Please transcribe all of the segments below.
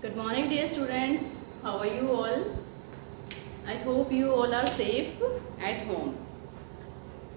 Good morning, dear students. How are you all? I hope you all are safe at home.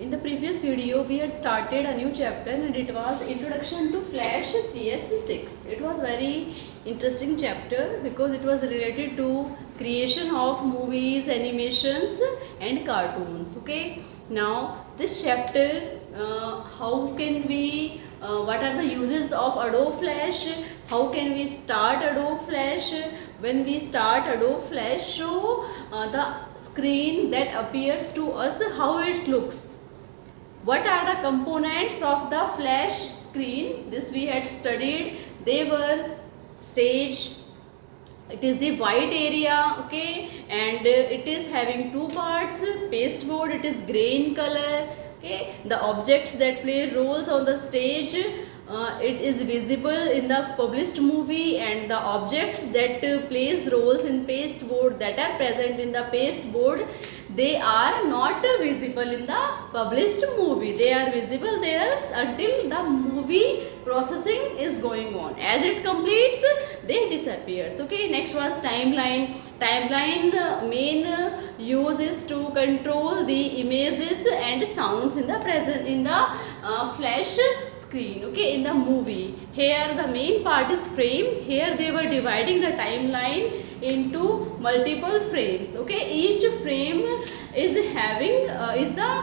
In the previous video, we had started a new chapter and it was Introduction to Flash CS6. It was very interesting chapter because it was related to creation of movies, animations and cartoons. Okay. Now this chapter, how can we, what are the uses of Adobe Flash? How can we start Adobe Flash? When we start Adobe Flash, so the screen that appears to us, how it looks. What are the components of the flash screen? This we had studied. They were stage, it is the white area, okay, and it is having two parts. Pasteboard, it is gray in color, okay. The objects that play roles on the stage, it is visible in the published movie, and the objects that plays roles in pasteboard, that are present in the pasteboard, they are not visible in the published movie. They are visible there until the movie processing is going on. As it completes, they disappears. Okay, next was timeline. Timeline main use is to control the images and sounds in the present in the flash screen, okay, in the movie. Here the main part is frame. Here they were dividing the timeline into multiple frames, okay. Each frame is having is the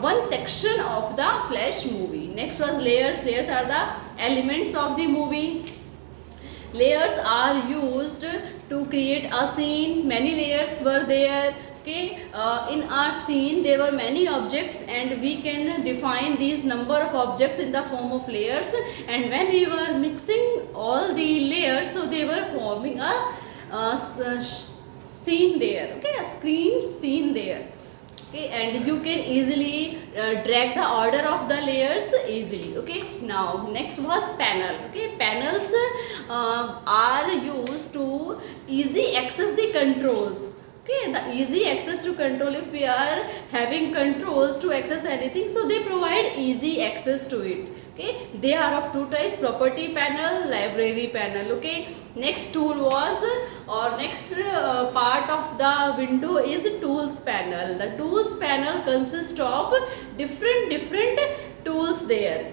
one section of the flash movie. Next was layers. Layers are the elements of the movie. Layers are used to create a scene. Many layers were there, okay. In our scene there were many objects and we can define these number of objects in the form of layers, and when we were mixing all the layers, so they were forming a scene there, okay, a screen scene there, okay. And you can easily drag the order of the layers easily, okay. Now next was panel, okay. Panels are used to easy access the controls, okay. The easy access to control, if we are having controls to access anything, so they provide easy access to it, okay. They are of two types: property panel, library panel, okay. Next tool was, or next part of the window is tools panel. The tools panel consists of different tools there.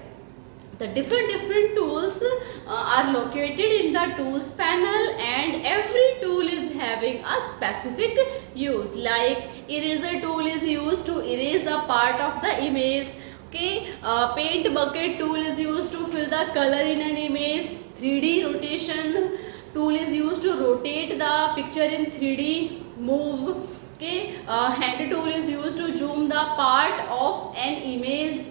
The different tools are located in the tools panel, and every tool is having a specific use. Like eraser tool is used to erase the part of the image, okay. Paint bucket tool is used to fill the color in an image. 3D rotation tool is used to rotate the picture in 3D move, okay. Hand tool is used to zoom the part of an image.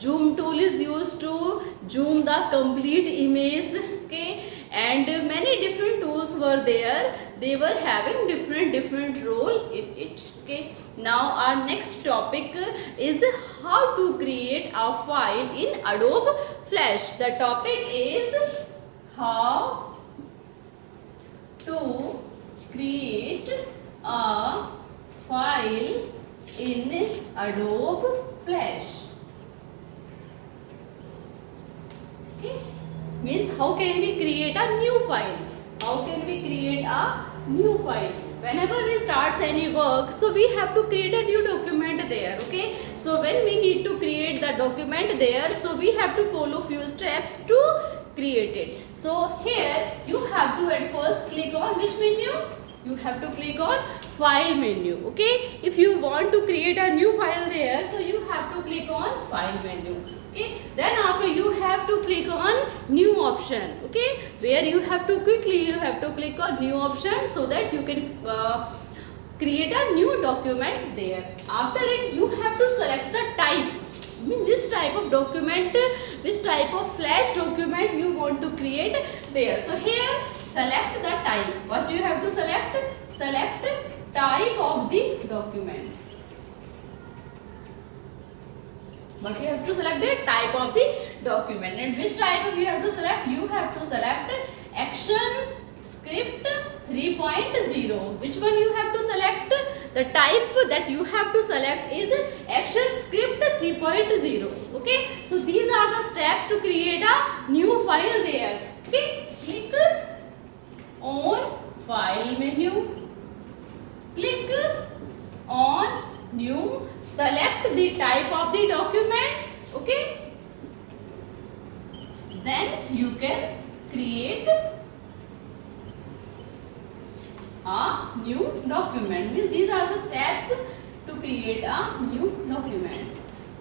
Zoom tool is used to zoom the complete image, okay. And many different tools were there. They were having different role in it, okay. Now our next topic is how to create a file in Adobe Flash. The topic is how to create a file in Adobe Flash. Okay. Means how can we create a new file? How can we create a new file? Whenever we start any work, so we have to create a new document there, okay. So when we need to create the document there, so we have to follow few steps to create it. So here you have to at first click on which menu? You have to click on file menu, okay. If you want to create a new file there, so you have to click on file menu, okay. Then after you have to click on new option, okay, where you have to click on new option so that you can create a new document there. After it you have to select the type, which type of document, which type of flash document you want to create there. So here select the type. First you have to select type of the document. But you have to select the type of the document, and which type of you have to select? You have to select Action Script 3.0. Which one you have to select? The type that you have to select is Action Script 3.0. Okay. So these are the steps to create a new file there. Okay. Click the type of the document. Okay, then you can create a new document. These are the steps to create a new document.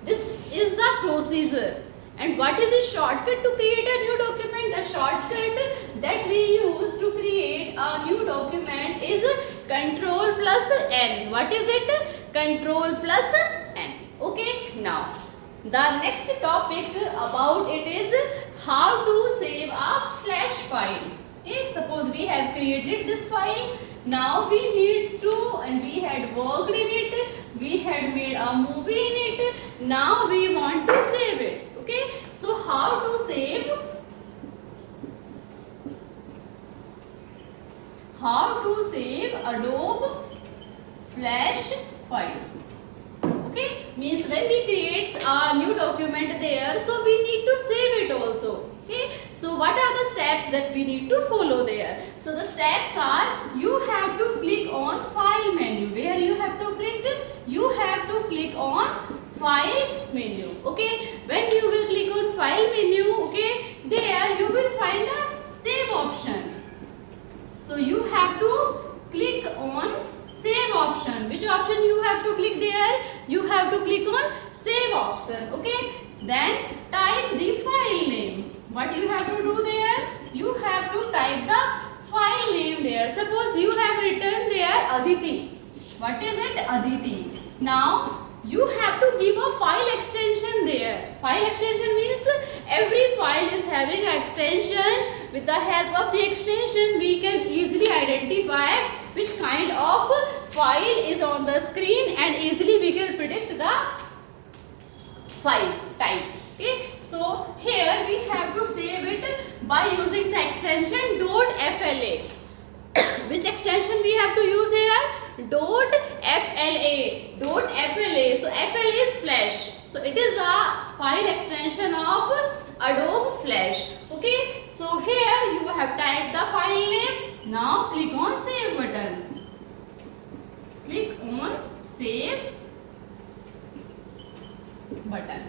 This is the procedure. And what is the shortcut to create a new document? The shortcut that we use to create a new document is Control plus N. What is it? Control plus N. Okay, now the next topic about it is how to save a flash file. Okay, suppose we have created this file. Now we need to, and we had worked in it, we had made a movie in it. Now we want to save it. Okay, so how to save? How to save Adobe Flash file? Okay, means when we create a new document there, so we need to save it also. Okay, so what are the steps that we need to follow there? So the steps are, you have to click on File menu. Where you have to click? You have to click on File menu. Okay, when you will click on File menu, okay, there you will find a Save option. So you have to click on Save option. Which option you have to click there? You have to click on Save option. Okay, then type the file name. What you have to do there? You have to type the file name there. Suppose you have written there Aditi. What is it? Aditi. Now you have to give a file extension there. File extension means every file is having an extension. With the help of the extension, we can easily identify which kind of file is on the screen, and easily we can predict the file type. Okay, so here we have to save it by using the extension .fla. Which extension we have to use here? .fla. .fla. So FLA is Flash. So it is a file extension of Adobe Flash. Okay, so here you have typed the file name. Now click on Save button. Click on Save button.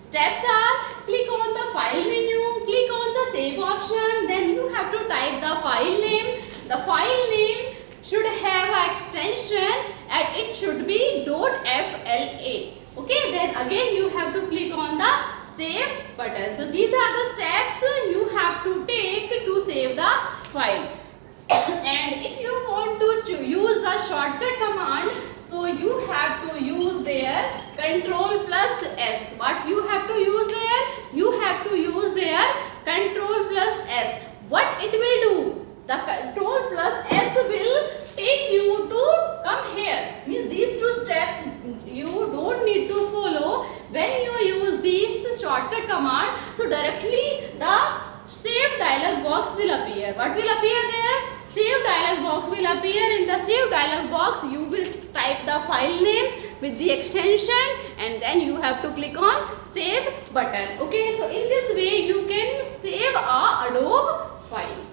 Steps are, click on the file menu, click on the save option, then you have to type the file name. The file name should have an extension and it should be .fla. Okay, then again you have to click on the save button. So these are the steps you have to take to save the file. And if you want to use the shortcut command, so you have to use there Control plus S. What you have to use there? You have to use there Control plus S. What it will do? The Control plus S will take you to come here. Means these two steps you don't need to follow when you use this shortcut command. So directly the save dialog box will appear. What will appear there? Save dialog box will appear. In the save dialog box you will type the file name with the extension, and then you have to click on save button. Okay, so in this way you can save a Adobe file.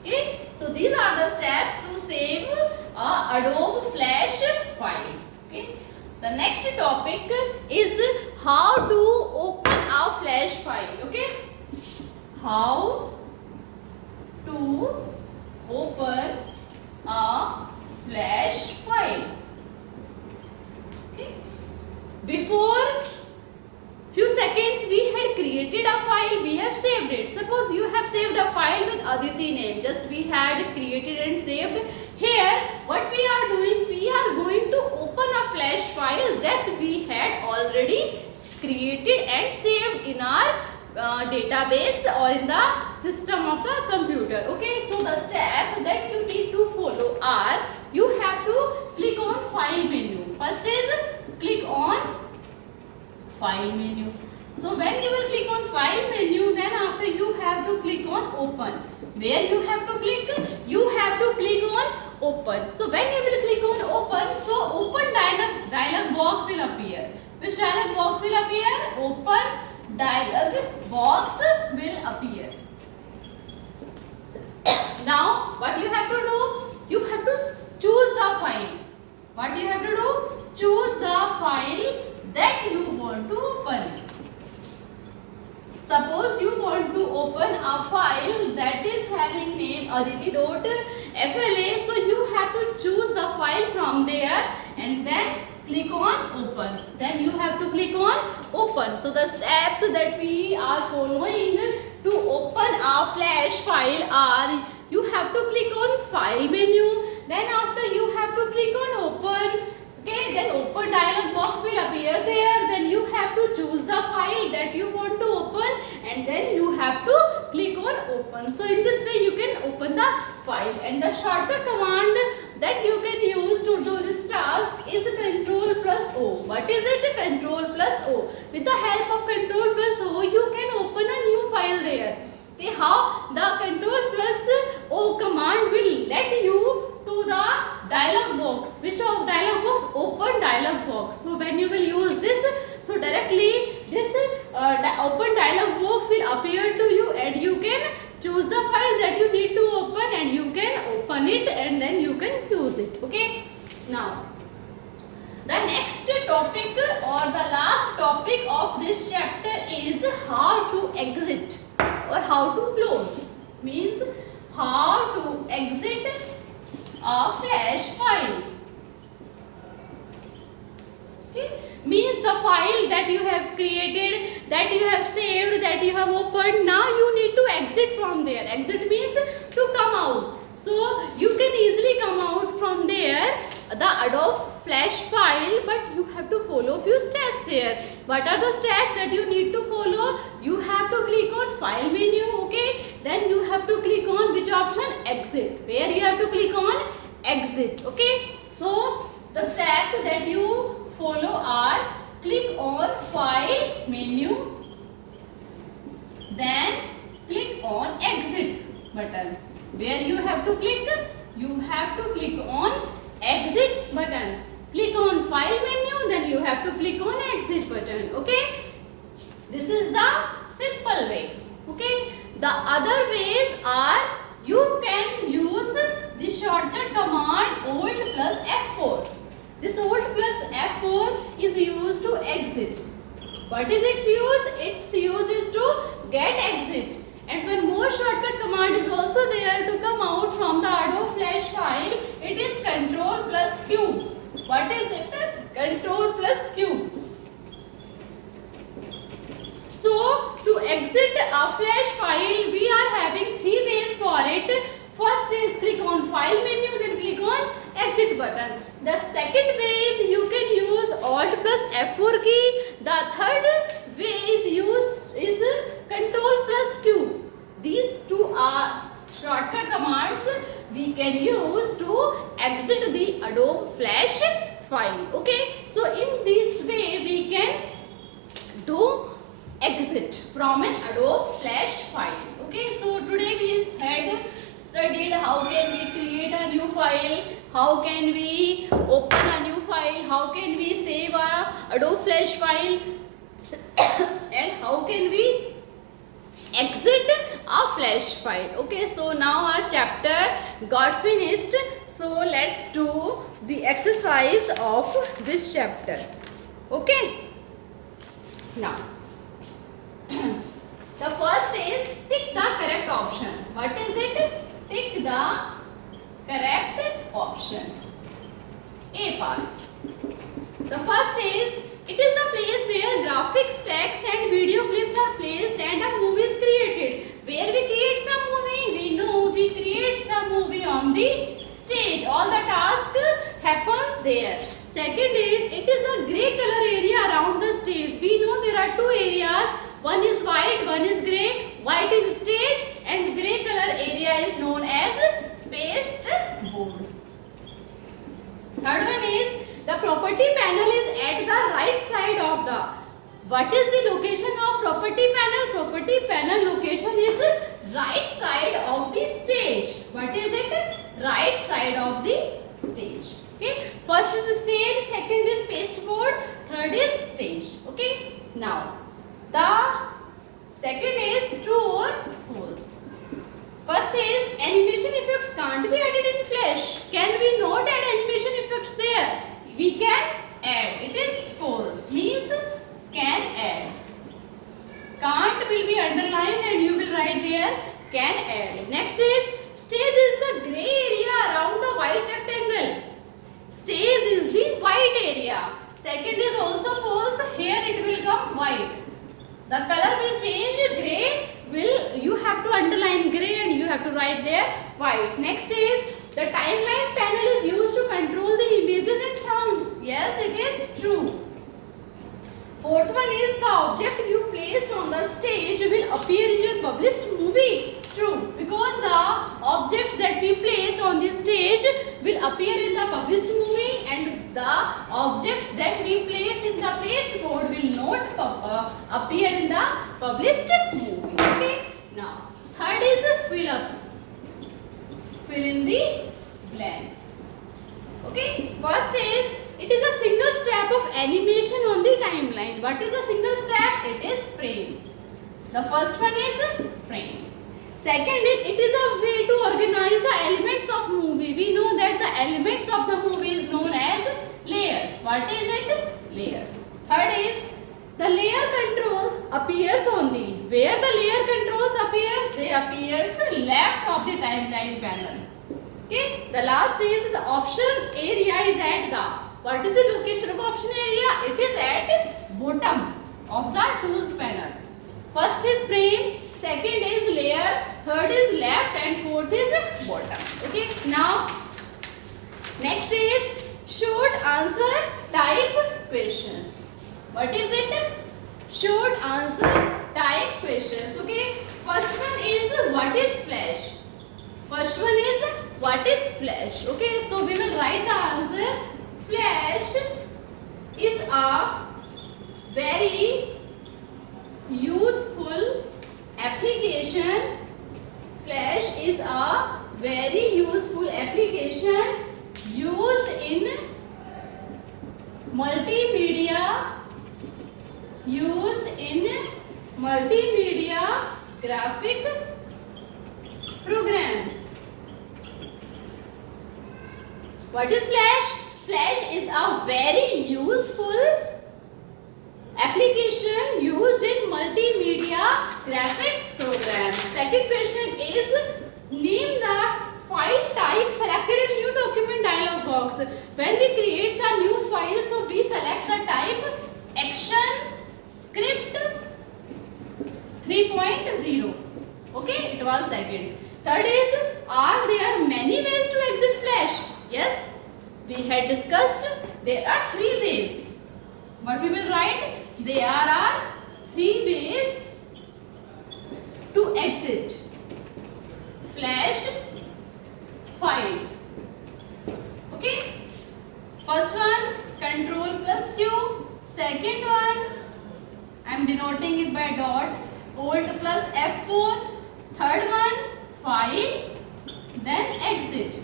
Okay, so these are the steps to save a Adobe Flash file. Okay, the next topic is how to open a Flash file. Okay, how to open a Flash file. Okay, before few seconds we had created a file, we have saved it. Suppose you have saved a file with Aditi name, just we had created and saved. Here what we are doing, we are going to open a Flash file that we had already created and saved in our database or in the system of the computer. Okay, so the steps that you need to follow are, you have to click on file menu. First is click on file menu. So when you will click on file menu, then after you have to click on open. Where you have to click? You have to click on open. So when you will click on open, so open dialog box will appear. Which dialog box will appear? Open dialog box will appear. Now what you have to do? You have to choose the file. What you have to do? Choose the file that you want to open. Suppose you want to open a file that is having name aditi.fla, so you have to choose the file from there and then click on open. Then you have to click on open. So the steps that we are following to open a flash file are: you have to click on file menu, then after you have to click on open. Okay, then open dialog box will appear there. Then you have to choose the file that you want to open and then you have to click on open. So in this way you can open the file, and the shortcut command that you can use to do this task is Ctrl plus O. What is it? Ctrl plus O. With the help of Ctrl plus O you can open a new file there. Okay, how? The Ctrl plus O command will let you to the dialog box. Which of dialog box? Open dialog box. So when you will use this, so directly this open dialog box will appear to you and you can choose the file that you need to open and you can open it and then you can use it. Okay. Now the next topic or the last topic of this chapter is how to exit or how to close. Means how to exit a flash file. Okay. Means the file that you have created, that you have saved, that you have opened, now you need to exit from there. Exit means to come out. So you can easily come out from there, the Adobe Flash file, but you have to follow few steps there. What are the steps that you need to follow? You have to click on file menu, okay? Then you have to click on which option? Exit. Where you have to click on? Exit, okay? So the steps that you follow are: click on file menu, then click on exit button. Where you have to click? You have to click on exit button. Click on file menu, then you have to click on exit button. Okay, this is the simple way. Okay, the other ways are: you can use the shortcut command Alt plus F4. This Alt plus F4 is used to exit. What is its use? Its use is to get exit. And one more shortcut command is also there to come out from the Adobe Flash file. It is Ctrl plus Q. What is it? Ctrl plus Q. So to exit a flash file, we are having three ways for it. First is click on file menu, then click on exit button. The second way is you can use Alt plus F4 key. The third way is Ctrl plus Q. These two are shortcut commands we can use to exit the Adobe Flash file. Okay, so in this way we can do exit from an Adobe Flash file. Okay, so today we had studied how can we create a new file, how can we open a new file, how can we save a Adobe Flash file and how can we exit a flash file. Okay, so now our chapter got finished. So let's do the exercise of this chapter. Okay, now the first is tick the correct option. What is it? Tick the correct option. A part. The first is, it is the place where graphics, text and video clips are placed and a movie is created. Where we create some movie? We know we create some movie on the stage. All the task happens there. Second is, it is a grey color area around the stage. We know there are two areas. One is white, one is grey. White is stage and grey color area is known as paste board. Third one is, the property panel is at the right side of the. What is the location of property panel? Property panel location is right side of the stage. What is it? Right side of the stage. Okay. First is stage, second is pasteboard, third is stage. Okay. Now, the second is true or false. First is, animation effects can't be added in Flash. Can we not add animation effects there? We can add. It is false. Means can add. Can't will be underlined and you will write there can add. Next is stage is the grey area around the white rectangle. Stage is the white area. Second is also false. Here it will come white. The color will change. Grey will, you have to underline grey and you have to write there white. Next is the timeline panel is used to control the images and sounds. Yes, it is true. Fourth one is the object you placed on the stage will appear in your published movie. True, because the objects that we place on the stage will appear in the published movie and the objects that we place in the pasteboard will not appear in the published movie. Okay. Now, third is the fill-ups. Fill in the blanks. Okay. First is it is a single step of animation on the timeline. What is the single step? It is frame. The first one is frame. Second is it is a way to organize the elements of movie. We know that the elements of the movie is known as layers. What is it? Layers. Third is the layer controls appears on the. Where the layer controls appears? They appears left of the timeline panel. Okay. The last is the option area is at the. What is the location of option area? It is at bottom of the tools panel. First is frame, second is layer, third is left and fourth is bottom. Okay. Now, next is short answer type questions. What is it? Short answer type questions. Okay. First one is what is flash? First one is what is flash? Okay. So, we will write the answer. Flash is a very useful application. Flash is a very useful application used in multimedia graphic programs. What is flash? Flash is a very useful application used in multimedia graphic programs. Second question is name the file type selected in new document dialog box. When we create a new file, so we select the type action script 3.0. Okay, it was second. Third is are there many ways to exit flash? Yes. We had discussed there are 3 ways. What we will write? There are 3 ways to exit flash file. Okay. First one Control plus Q. Second one I am denoting it by dot. Alt plus F4. Third one file. Then exit.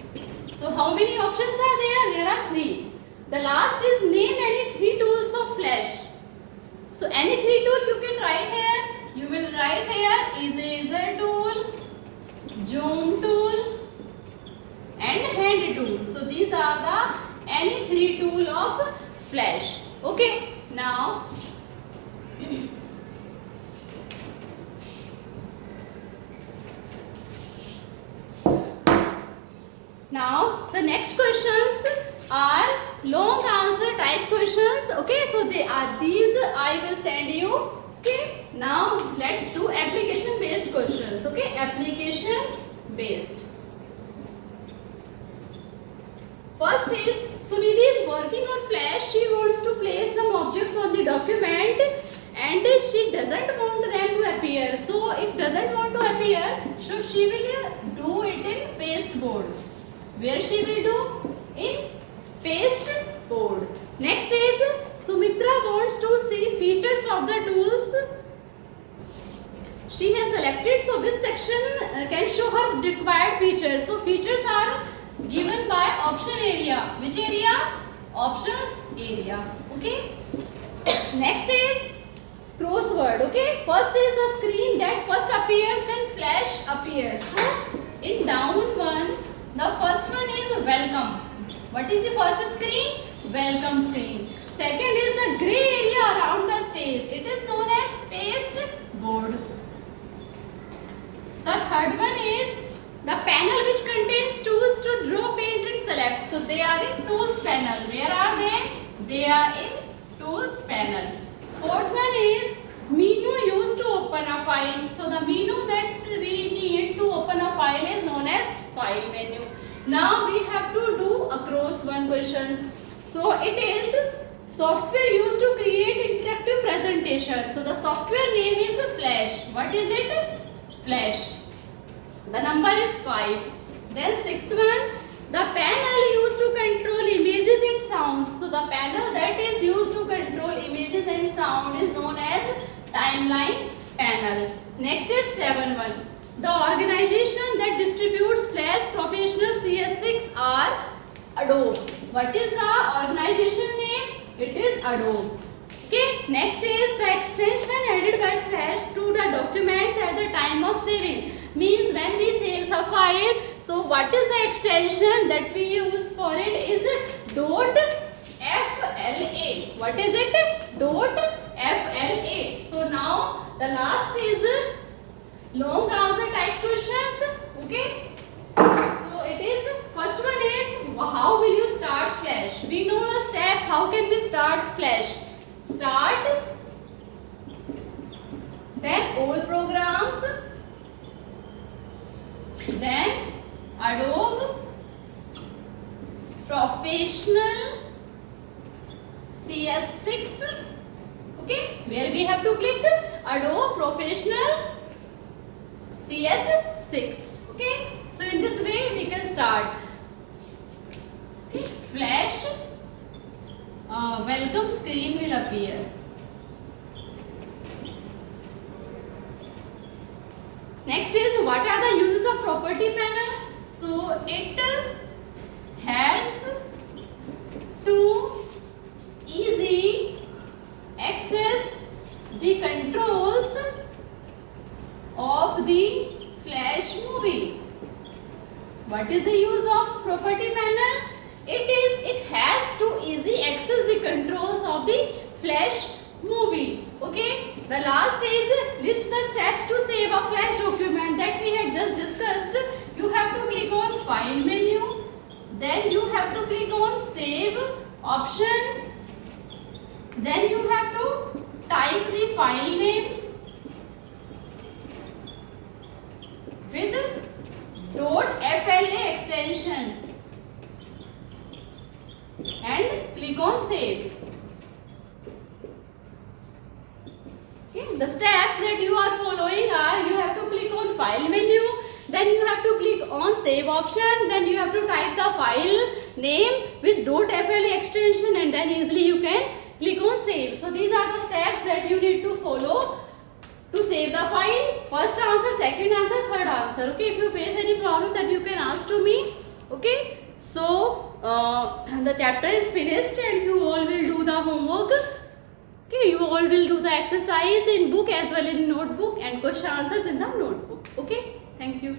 So how many options are there? There are 3. The last is name any 3 tools of flash. So any 3 tool you can write here. You will write here eraser tool, zoom tool and hand tool. So these are the any 3 tool of flash. Okay. Now Now the next questions are long answer type questions. Okay, so they are these I will send you. Okay, now let's do application based questions. Okay, application based. First is Sunidhi is working on flash. She wants to place some objects on the document and she doesn't want them to appear. So if doesn't want to appear, so she will do it in pasteboard. Where she will do? In pasteboard. Next is Sumitra wants to see features of the tools. She has selected, so this section can show her required features. So features are given by option area. Which area? Options area. Okay. Next is crossword. Okay. First is the screen that first appears when flash appears. So in down one, the first one is welcome. What is the first screen? Welcome screen. Second is the gray area around the stage. It is known as paste board. The third one is the panel which contains tools to draw, paint and select. So they are in tools panel. Where are they? They are in tools panel. Fourth one is menu used to open a file. So the menu that we need to open a file is known as file menu. Now we have to do across one questions. So it is software used to create interactive presentation. So the software name is Flash. What is it? Flash. The number is 5. Then sixth one, the panel used to control images and sounds. So the panel that is used to control images and sound is known as timeline panel. Next is 7 one. The organization that distributes Flash Professional CS6 are Adobe. What is the organization name? It is Adobe. Okay. Next is the extension added by Flash to the documents at the time of saving. Means when we save a file, so what is the extension that we use for it is .fla. What is it? .fla. So now the last is long answer type questions. Okay. So it is, first one is how will you start Flash? We know the steps. How can we start Flash? Start, then all programs, then Adobe Professional CS6. Okay, where we have to click Adobe Professional CS6. Okay, so in this way we can start. Okay. Flash welcome screen will appear. Next is what are the uses of property panel? So it helps to easy access the controls of the Flash movie. What is the use of property panel? It helps to easy access the controls of the Flash movie. Okay. The last is list the steps to save a Flash document that we had just discussed. You have to click on file menu. Then you have to click on save option. Then you have to type the file name with .fla extension and click on save. Okay. The steps that you are following are you have to click on file menu, then you have to click on save option, then you have to type the file name with .fla extension and then easily you can click on save. So these are the steps that you need to follow to save the file. First answer, second answer, third answer. Okay, if you face any problem that you can ask to me. Okay, so the chapter is finished and you all will do the homework. Okay, you all will do the exercise in book as well as in notebook and question answers in the notebook. Okay, thank you.